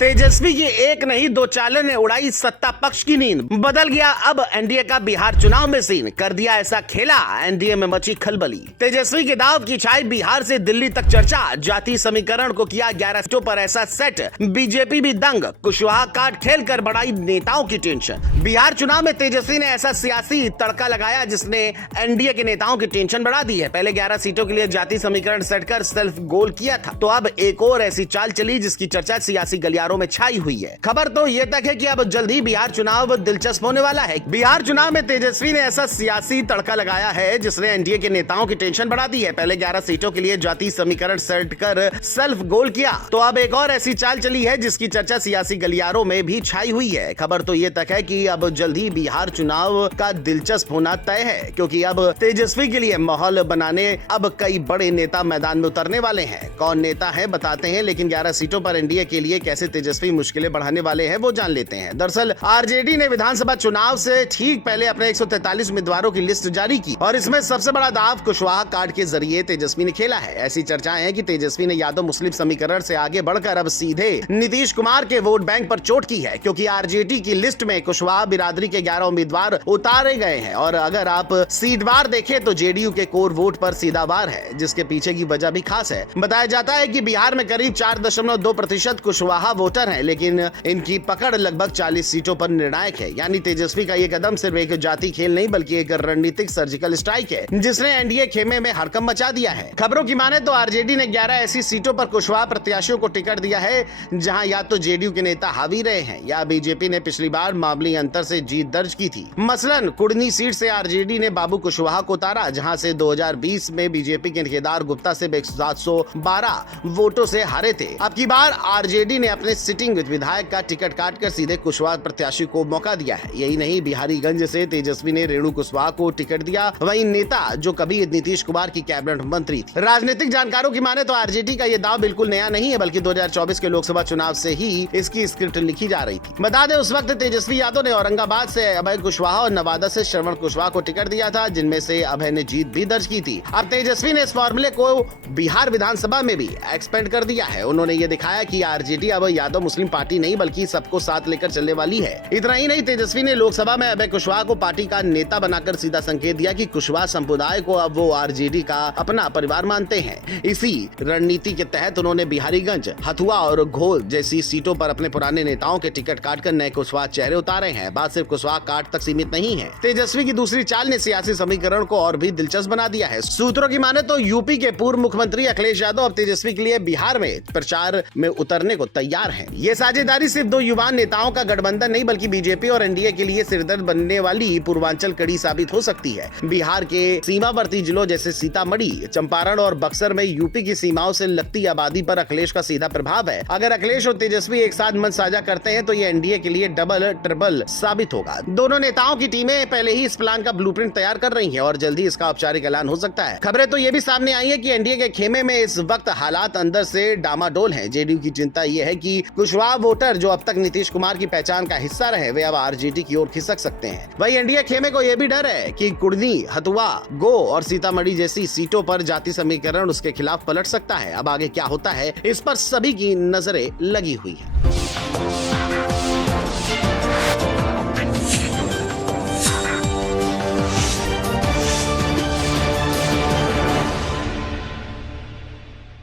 तेजस्वी की एक नहीं दो चालों ने उड़ाई सत्ता पक्ष की नींद। बदल गया अब एनडीए का बिहार चुनाव में सीन। कर दिया ऐसा खेला, एनडीए में मची खलबली। तेजस्वी के दाव की छाई बिहार से दिल्ली तक चर्चा। जाति समीकरण को किया 11 सीटों पर ऐसा सेट। बीजेपी भी दंग। कुशवाहा काट खेल कर बढ़ाई नेताओं की टेंशन। बिहार चुनाव में तेजस्वी ने ऐसा सियासी तड़का लगाया जिसने एनडीए के नेताओं की टेंशन बढ़ा दी है। पहले 11 सीटों के लिए जाति समीकरण सेट कर सेल्फ गोल किया था, तो अब एक और ऐसी चाल चली जिसकी चर्चा सियासी गलियारों में छाई हुई है। खबर तो ये तक है कि अब जल्द ही बिहार चुनाव दिलचस्प होने वाला है। बिहार चुनाव में तेजस्वी ने ऐसा सियासी तड़का लगाया है जिसने एनडीए के नेताओं की टेंशन बढ़ा दी है। पहले 11 सीटों के लिए जाति समीकरण सेट कर सेल्फ गोल किया, तो अब एक और ऐसी चाल चली है जिसकी चर्चा सियासी गलियारों में भी छाई हुई है। खबर तो ये तक है कि अब जल्द ही बिहार चुनाव का दिलचस्प होना तय है, क्योंकि अब तेजस्वी के लिए माहौल बनाने अब कई बड़े नेता मैदान में उतरने वाले हैं। कौन नेता है बताते हैं, लेकिन 11 सीटों पर एनडीए के लिए कैसे तेजस्वी मुश्किलें बढ़ाने वाले हैं वो जान लेते हैं। दरअसल आरजेडी ने विधानसभा चुनाव से ठीक पहले अपने 143 उम्मीदवारों की लिस्ट जारी की और इसमें सबसे बड़ा दाव कुशवाहा कार्ड के जरिए तेजस्वी ने खेला है। ऐसी चर्चाएं हैं कि तेजस्वी ने यादव मुस्लिम समीकरण से आगे बढ़कर अब सीधे नीतीश कुमार के वोट बैंक पर चोट की है, क्योंकि आरजेडी की लिस्ट में कुशवाहा बिरादरी के 11 उम्मीदवार उतारे गए हैं और अगर आप सीटवार देखें तो जेडीयू के कोर वोट पर सीधा वार है, जिसके पीछे की वजह भी खास है। बताया जाता है कि बिहार में करीब 4.2% कुशवाहा वोटर हैं, लेकिन इनकी पकड़ लगभग 40 सीटों पर निर्णायक है। यानी तेजस्वी का ये कदम सिर्फ एक जाति खेल नहीं बल्कि एक रणनीतिक सर्जिकल स्ट्राइक है जिसने एनडीए खेमे में हड़कंप मचा दिया है। खबरों की माने तो आरजेडी ने 11 ऐसी सीटों पर कुशवाहा प्रत्याशियों को टिकट दिया है जहां या तो जेडीयू के नेता हावी रहे हैं या बीजेपी ने पिछली बार मामूली अंतर से जीत दर्ज की थी। मसलन कुड़नी सीट से आरजेडी ने बाबू कुशवाहा को उतारा, जहां से 2020 में बीजेपी के केदार गुप्ता से 712 वोटों से हारे थे। अब की बार आरजेडी ने अपने सिटिंग विधायक का टिकट काटकर सीधे कुशवाहा प्रत्याशी को मौका दिया है। यही नहीं, बिहारीगंज से तेजस्वी ने रेणु कुशवाहा को टिकट दिया, वही नेता जो कभी नीतीश कुमार की कैबिनेट मंत्री थी। राजनीतिक जानकारों की माने तो आरजेडी का ये दाव बिल्कुल नया नहीं है, बल्कि 2024 के लोकसभा चुनाव से ही इसकी स्क्रिप्ट लिखी जा रही थी। बता दें, उस वक्त तेजस्वी यादव ने औरंगाबाद से अभय कुशवाहा और नवादा से श्रवण कुशवाहा को टिकट दिया था, जिनमें से अभय ने जीत भी दर्ज की थी। अब तेजस्वी ने इस फॉर्मूले को बिहार विधानसभा में भी एक्सपेंड कर दिया है। उन्होंने ये दिखाया कि आरजेडी अब यादव मुस्लिम पार्टी नहीं बल्कि सबको साथ लेकर चलने वाली है। इतना ही नहीं, तेजस्वी ने लोकसभा में अभय कुशवाहा को पार्टी का नेता बनाकर सीधा संकेत दिया कि कुशवाहा संप्रदाय को अब वो आरजेडी का अपना परिवार मानते हैं। इसी रणनीति के तहत उन्होंने बिहारीगंज, हथुआ और घोल जैसी सीटों पर अपने पुराने नेताओं के टिकट काटकर नए कुशवाहा चेहरे उतारे हैं। बात सिर्फ कुशवाहा काट तक सीमित नहीं है। तेजस्वी की दूसरी चाल ने सियासी समीकरण को और भी दिलचस्प बना दिया है। सूत्रों की माने तो यूपी के पूर्व मुख्यमंत्री अखिलेश यादव अब तेजस्वी के लिए बिहार में प्रचार में उतरने को तैयार हैं। ये साझेदारी सिर्फ दो युवा नेताओं का गठबंधन नहीं बल्कि बीजेपी और एनडीए के लिए सिरदर्द बनने वाली पूर्वांचल कड़ी साबित हो सकती है। बिहार के सीमावर्ती जिलों जैसे सीतामढ़ी, चंपारण और बक्सर में यूपी की सीमाओं से लगती आबादी पर अखिलेश का सीधा प्रभाव है। अगर अखिलेश और तेजस्वी एक साथ मंच साझा करते हैं तो ये एनडीए के लिए डबल ट्रिबल साबित होगा। दोनों नेताओं की टीमें पहले ही इस प्लान का ब्लूप्रिंट तैयार कर रही हैं और जल्दी इसका औपचारिक ऐलान हो सकता है। खबरें तो ये भी सामने आई है कि एनडीए के खेमे में इस वक्त हालात अंदर से डामाडोल हैं। जेडीयू की चिंता ये है कि कुशवाहा वोटर जो अब तक नीतीश कुमार की पहचान का हिस्सा रहे, वे अब आरजेडी की ओर खिसक सकते हैं। वही एनडीए खेमे को यह भी डर है कि कुड़नी, हथुआ, गो और सीतामढ़ी जैसी सीटों पर जाति समीकरण उसके खिलाफ पलट सकता है। अब आगे क्या होता है, इस पर सभी की नजरें लगी हुई है।